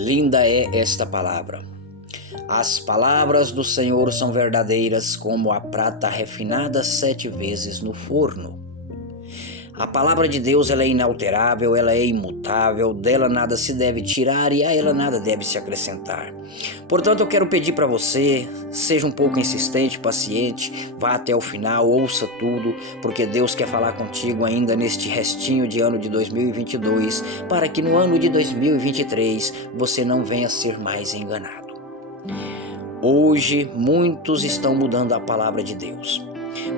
Linda é esta palavra. As palavras do Senhor são verdadeiras como a prata refinada 7 vezes no forno. A palavra de Deus ela é inalterável, ela é imutável, dela nada se deve tirar e a ela nada deve se acrescentar. Portanto, eu quero pedir para você, seja um pouco insistente, paciente, vá até o final, ouça tudo, porque Deus quer falar contigo ainda neste restinho de ano de 2022, para que no ano de 2023 você não venha ser mais enganado. Hoje, muitos estão mudando a palavra de Deus.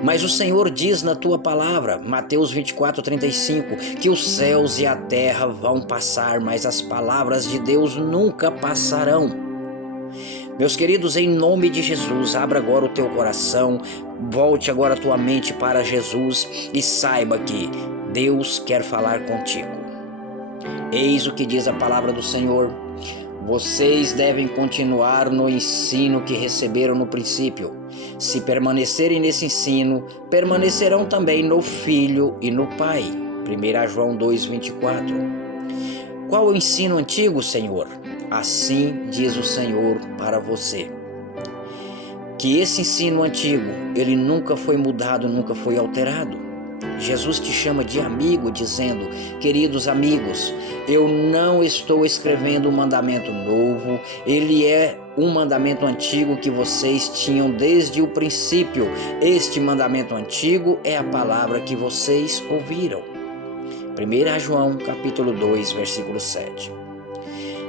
Mas o Senhor diz na tua palavra, Mateus 24:35, que os céus e a terra vão passar, mas as palavras de Deus nunca passarão. Meus queridos, em nome de Jesus, abra agora o teu coração, volte agora a tua mente para Jesus e saiba que Deus quer falar contigo. Eis o que diz a palavra do Senhor. Vocês devem continuar no ensino que receberam no princípio. Se permanecerem nesse ensino, permanecerão também no Filho e no Pai. 1 João 2:24. Qual o ensino antigo, Senhor? Assim diz o Senhor para você. Que esse ensino antigo, ele nunca foi mudado, nunca foi alterado. Jesus te chama de amigo, dizendo: queridos amigos, eu não estou escrevendo um mandamento novo, ele é um mandamento antigo que vocês tinham desde o princípio. Este mandamento antigo é a palavra que vocês ouviram. 1 João capítulo 2, versículo 7.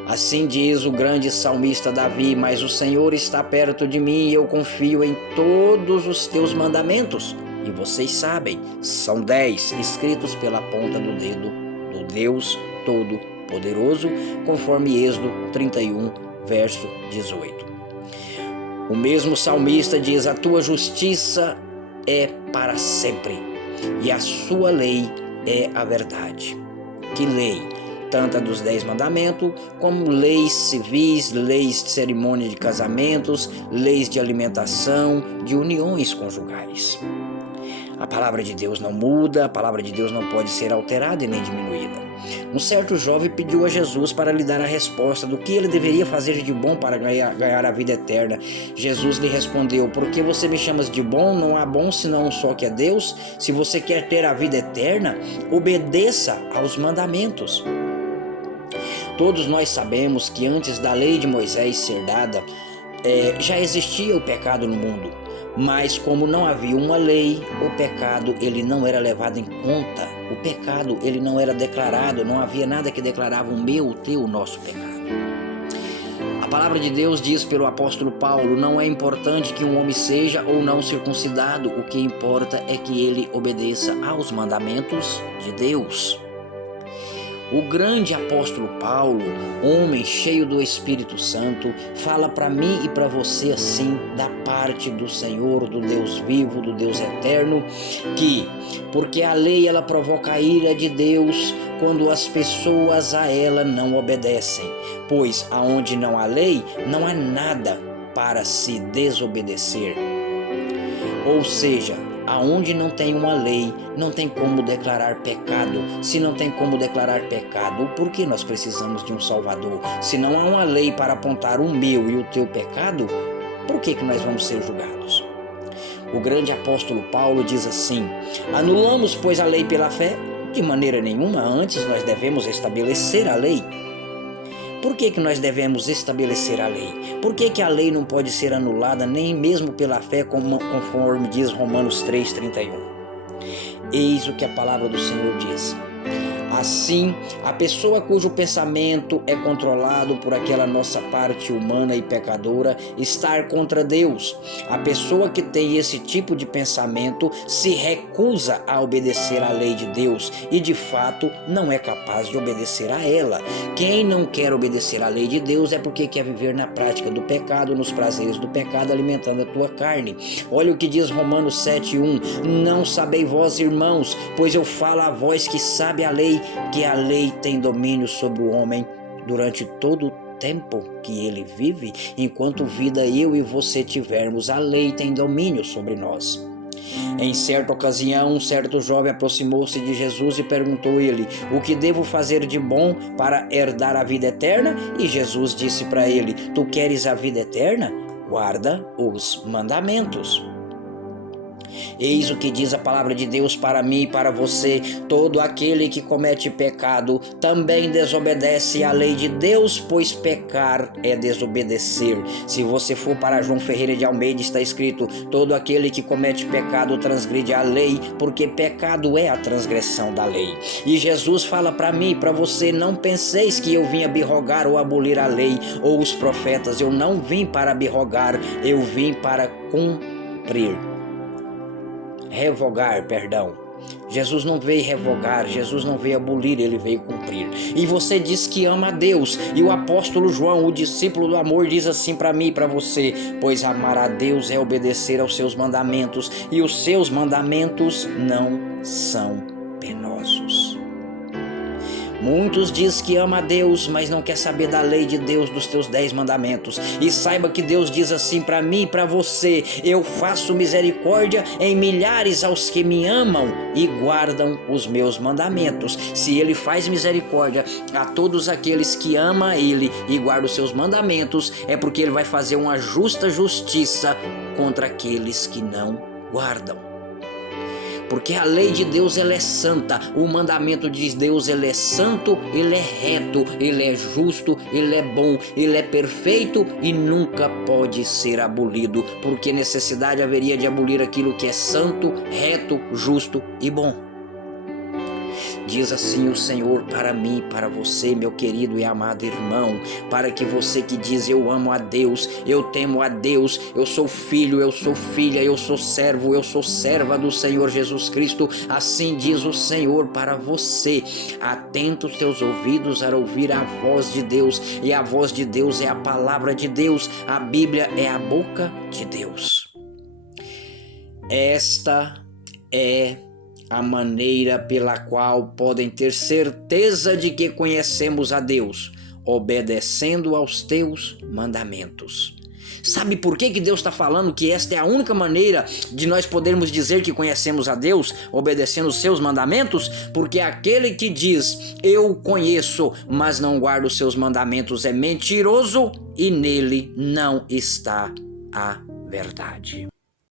Assim diz o grande salmista Davi: mas o Senhor está perto de mim e eu confio em todos os teus mandamentos. E vocês sabem, são 10 escritos pela ponta do dedo do Deus Todo-Poderoso, conforme Êxodo 31, verso 18. O mesmo salmista diz: a tua justiça é para sempre, e a sua lei é a verdade. Que lei? Tanto a dos 10 mandamentos, como leis civis, leis de cerimônia de casamentos, leis de alimentação, de uniões conjugais. A palavra de Deus não muda, a palavra de Deus não pode ser alterada e nem diminuída. Um certo jovem pediu a Jesus para lhe dar a resposta do que ele deveria fazer de bom para ganhar a vida eterna. Jesus lhe respondeu: por que você me chamas de bom? Não há bom senão um só, que é Deus. Se você quer ter a vida eterna, obedeça aos mandamentos. Todos nós sabemos que antes da lei de Moisés ser dada, já existia o pecado no mundo. Mas como não havia uma lei, o pecado ele não era levado em conta. O pecado ele não era declarado, não havia nada que declarava o meu, o teu, o nosso pecado. A palavra de Deus diz pelo apóstolo Paulo: não é importante que um homem seja ou não circuncidado, o que importa é que ele obedeça aos mandamentos de Deus. O grande apóstolo Paulo, homem cheio do Espírito Santo, fala para mim e para você assim, da parte do Senhor, do Deus vivo, do Deus eterno, que, porque a lei ela provoca a ira de Deus quando as pessoas a ela não obedecem, pois aonde não há lei, não há nada para se desobedecer. Ou seja, aonde não tem uma lei, não tem como declarar pecado. Se não tem como declarar pecado, por que nós precisamos de um Salvador? Se não há uma lei para apontar o meu e o teu pecado, por que nós vamos ser julgados? O grande apóstolo Paulo diz assim: anulamos, pois, a lei pela fé? De maneira nenhuma, antes nós devemos estabelecer a lei. Por que nós devemos estabelecer a lei? Por que a lei não pode ser anulada nem mesmo pela fé, conforme diz Romanos 3:31? Eis o que a palavra do Senhor diz. Assim, a pessoa cujo pensamento é controlado por aquela nossa parte humana e pecadora está contra Deus. A pessoa que tem esse tipo de pensamento se recusa a obedecer à lei de Deus e, de fato, não é capaz de obedecer a ela. Quem não quer obedecer à lei de Deus é porque quer viver na prática do pecado, nos prazeres do pecado, alimentando a tua carne. Olha o que diz Romanos 7:1. Não sabeis vós, irmãos, pois eu falo a vós que sabe a lei, que a lei tem domínio sobre o homem durante todo o tempo que ele vive. Enquanto vida eu e você tivermos, a lei tem domínio sobre nós. Em certa ocasião, um certo jovem aproximou-se de Jesus e perguntou ele: o que devo fazer de bom para herdar a vida eterna? E Jesus disse para ele: tu queres a vida eterna? Guarda os mandamentos. Eis o que diz a palavra de Deus para mim e para você: todo aquele que comete pecado também desobedece à lei de Deus, pois pecar é desobedecer. Se você for para João Ferreira de Almeida, está escrito: todo aquele que comete pecado transgride a lei, porque pecado é a transgressão da lei. E Jesus fala para mim e para você: não penseis que eu vim abrogar ou abolir a lei ou os profetas. Eu não vim para abrogar, eu vim para cumprir. Revogar, perdão. Jesus não veio revogar, Jesus não veio abolir, ele veio cumprir. E você diz que ama a Deus, e o apóstolo João, o discípulo do amor, diz assim para mim e para você: pois amar a Deus é obedecer aos seus mandamentos, e os seus mandamentos não são penosos. Muitos dizem que ama a Deus, mas não quer saber da lei de Deus, dos teus 10 mandamentos. E saiba que Deus diz assim para mim e para você: eu faço misericórdia em milhares aos que me amam e guardam os meus mandamentos. Se ele faz misericórdia a todos aqueles que amam a ele e guardam os seus mandamentos, é porque ele vai fazer uma justa justiça contra aqueles que não guardam. Porque a lei de Deus, ela é santa, o mandamento de Deus, ele é santo, ele é reto, ele é justo, ele é bom, ele é perfeito e nunca pode ser abolido, porque necessidade haveria de abolir aquilo que é santo, reto, justo e bom. Diz assim o Senhor para mim, para você, meu querido e amado irmão, para que você que diz: eu amo a Deus, eu temo a Deus, eu sou filho, eu sou filha, eu sou servo, eu sou serva do Senhor Jesus Cristo, assim diz o Senhor para você: atenta os teus ouvidos a ouvir a voz de Deus, e a voz de Deus é a palavra de Deus, a Bíblia é a boca de Deus. Esta é a maneira pela qual podem ter certeza de que conhecemos a Deus, obedecendo aos teus mandamentos. Sabe por que Deus está falando que esta é a única maneira de nós podermos dizer que conhecemos a Deus, obedecendo os seus mandamentos? Porque aquele que diz: eu conheço, mas não guarda os seus mandamentos, é mentiroso e nele não está a verdade.